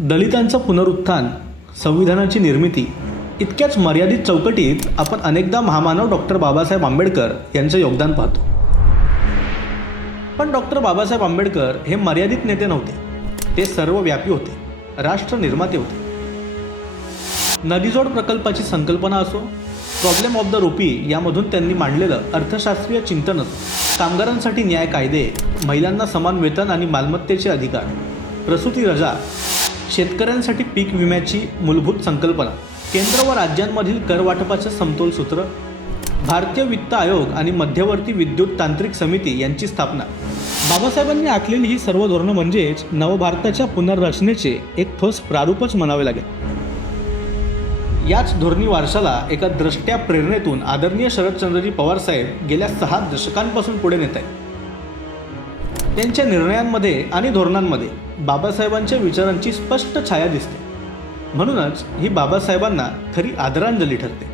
दलितांचं पुनरुत्थान संविधानाची निर्मिती इतक्याच मर्यादित चौकटीत आपण अनेकदा महामानव डॉक्टर बाबासाहेब आंबेडकर यांचं योगदान पाहतो. पण डॉक्टर बाबासाहेब आंबेडकर हे मर्यादित नेते नव्हते. ते सर्वव्यापी होते. राष्ट्र निर्माते होते. नदीजोड प्रकल्पाची संकल्पना असो प्रॉब्लेम ऑफ द रुपी यामधून त्यांनी मांडलेलं अर्थशास्त्रीय चिंतन असो कामगारांसाठी न्याय कायदे महिलांना समान वेतन आणि मालमत्तेचे अधिकार प्रसूती रजा शेतकऱ्यांसाठी पीक विम्याची मूलभूत संकल्पना. केंद्र व राज्यांमधील करवाटपाचं समतोल सूत्र भारतीय वित्त आयोग आणि मध्यवर्ती विद्युत तांत्रिक समिती यांची स्थापना. बाबासाहेबांनी आखलेली ही सर्व धोरणं म्हणजेच नवभारताच्या पुनर्रचनेचे एक ठोस प्रारूपच म्हणावे लागेल. याच धोरणी वारशाला एका द्रष्ट्या प्रेरणेतून आदरणीय शरदचंद्रजी पवारसाहेब गेल्या सहा दशकांपासून पुढे नेत आहेत. त्यांच्या निर्णयांमध्ये आणि धोरणांमध्ये बाबासाहेबांच्या विचारांची स्पष्ट छाया दिसते. म्हणूनच ही बाबासाहेबांना खरी आदरांजली ठरते.